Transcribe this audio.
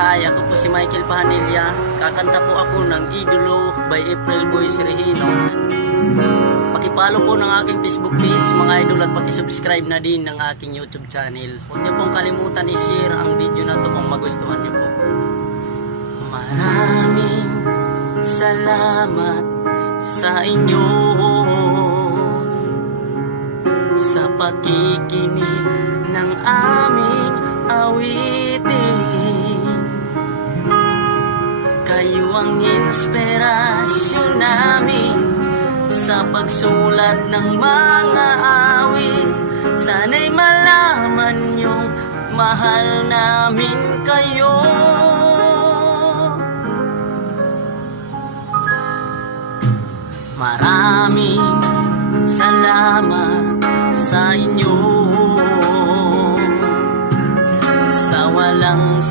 Hi, ako po si Michael Pahanilla. Kakanta po ako ng Idolo by April Boys Regino. Pakipollow po ng aking Facebook page mga idol at pakisubscribe na din ng aking YouTube channel. Huwag niyo pong kalimutan i-share ang video na to kung magustuhan niyo po. Maraming salamat sa inyo sa pakikinig ng aming awitin. Kayo ang inspirasyon namin sa pagsulat ng mga awit. Sana'y malaman niyong mahal namin kayo.